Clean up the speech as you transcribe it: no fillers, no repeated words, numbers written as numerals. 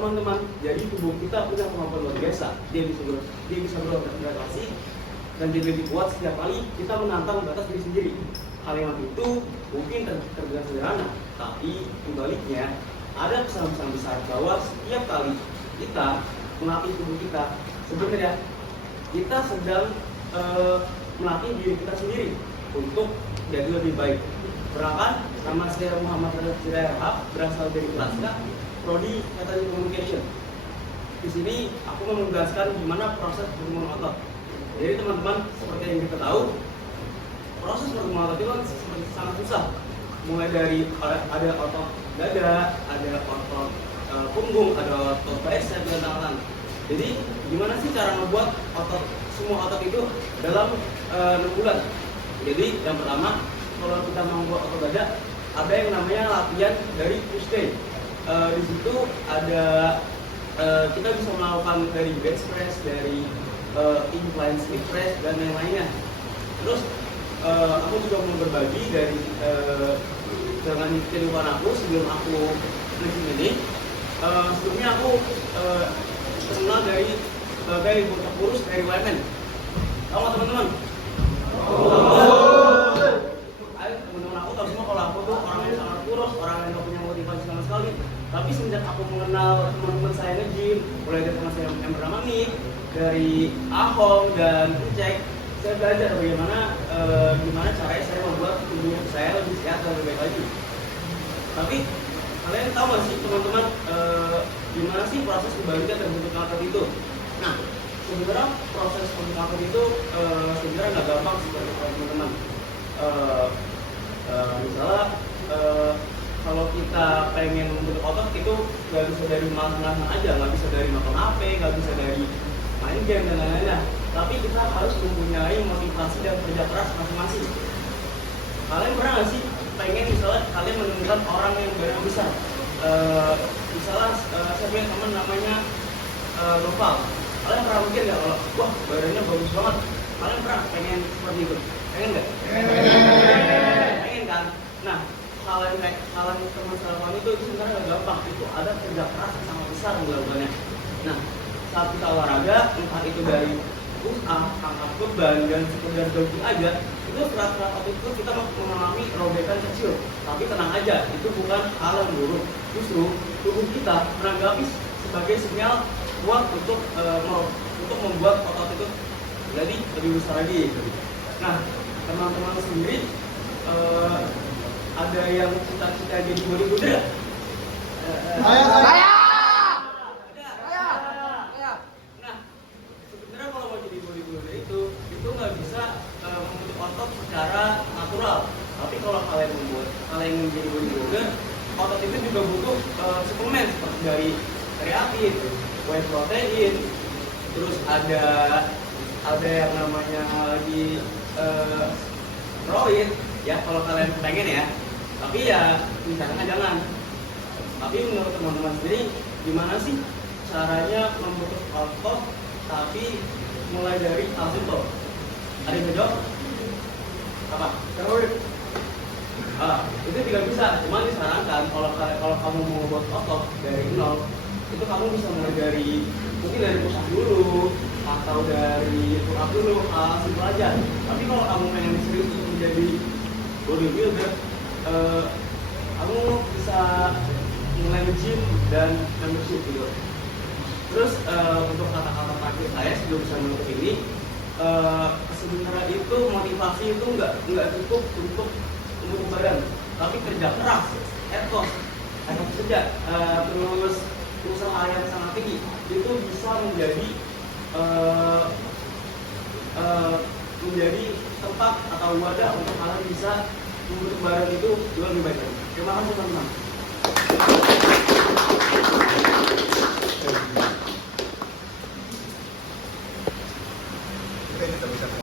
teman-teman, jadi tubuh kita punya kemampuan luar biasa. Dia bisa beradaptasi dan jadi lebih kuat setiap kali kita menantang batas diri sendiri. Kalimat itu mungkin terdengar sederhana, tapi sebaliknya ada pesan-pesan besar bahwa setiap kali kita melatih tubuh kita, sebenarnya kita sedang melatih diri kita sendiri untuk jadi lebih baik. Perkenalkan, nama saya Muhammad Rahab, berasal dari Alaska, Prodi Catalytic Communication. Di sini aku mau menjelaskan gimana proses pertumbuhan otot. Jadi teman-teman, seperti yang kita tahu, proses pertumbuhan otot itu kan sangat susah. Mulai dari ada otot dada, ada otot punggung, ada otot bicep dan tangan. Jadi gimana sih cara membuat semua otot itu dalam 6 bulan? Jadi yang pertama, kalau kita membuat otot dada, ada yang namanya latihan dari push day. Di situ ada kita bisa melakukan dari bench press, dari incline stiff press dan yang lainnya. Terus aku juga mau berbagi dari dengan kehidupan aku sebelum aku nge-gym ini. Sebelumnya aku terkenal dari sebagai bocah kurus dari UMN. Tahu nggak teman-teman? Ayo teman-teman, aku tahu semua kalau aku tuh orang yang sangat kurus, orang yang nggak punya motivasi sama sekali. Tapi semenjak aku mengenal teman-teman saya nge-gym, mulai dari teman saya yang bernama Nick, dari Ahong dan Ucek, saya belajar gimana caranya saya membuat tubuh saya lebih sehat dan lebih baik lagi. Tapi kalian tahu nggak sih teman-teman, gimana sih proses kebalikan terbentuk otot itu? Nah, sebenarnya proses pembentukan otot itu sebenarnya nggak gampang sih teman-teman. Misalnya kalau kita pengen membentuk otot itu nggak bisa dari malas-malasan aja, nggak bisa dari nonton HP, nggak bisa dari main game dan lain-lainnya. Tapi kita harus mempunyai motivasi dan kerja keras masing-masing. Kalian pernah nggak sih pengen misalnya kalian menemukan orang yang badannya besar? Misalnya saya punya teman namanya Noval. Kalian pernah mikir nggak kalau wah badannya bagus banget? Kalian pernah pengen seperti itu? Pengen nggak? Pengen kan? Nah, hal yang teman saya lakukan itu sebenarnya nggak gampang. Itu ada kerja keras yang sangat besar yang dilakukannya. Nah, saat kita olahraga, entah itu dari push up, angkat beban dan sekedar jogging aja, itu serat-serat otot itu kita mengalami robekan kecil. Tapi tenang aja, itu bukan hal yang buruk. Justru tubuh kita menanggapi sebagai sinyal kuat untuk membuat otot itu jadi lebih besar lagi. Nah, teman-teman sendiri ada yang cita-cita jadi bodybuilder? Saya. Nah, sebenarnya kalau mau jadi bodybuilder itu nggak bisa membentuk otot secara natural. Tapi kalau kalian menjadi bodybuilder, otot itu juga butuh suplemen seperti dari kreatin, whey protein, terus ada yang namanya lagi steroid ya kalau kalian pengen ya. Tapi ya misalnya jangan. Tapi menurut teman-teman sendiri gimana sih caranya membentuk otot tapi mulai dari hal simple? Ada yang menjawab? Apa? Steroid. Itu tidak bisa. Cuma disarankan kalau kamu mau membuat otot dari nol, itu kamu bisa mulai dari mungkin dari push up dulu atau dari pull up dulu, simpel aja. Tapi kalau kamu pengen serius untuk menjadi bodybuilder, kamu bisa mulai nge-gym dan membership gitu. Terus untuk kata-kata terakhir saya sebelum bisa menutup ini, sebenarnya itu motivasi itu nggak cukup untuk membentuk badan, tapi kerja keras, etos saja, terus usaha yang sangat tinggi itu bisa menjadi tempat atau wadah untuk kalian bisa membentuk badan itu juga lebih baik. Terima kasih teman-teman.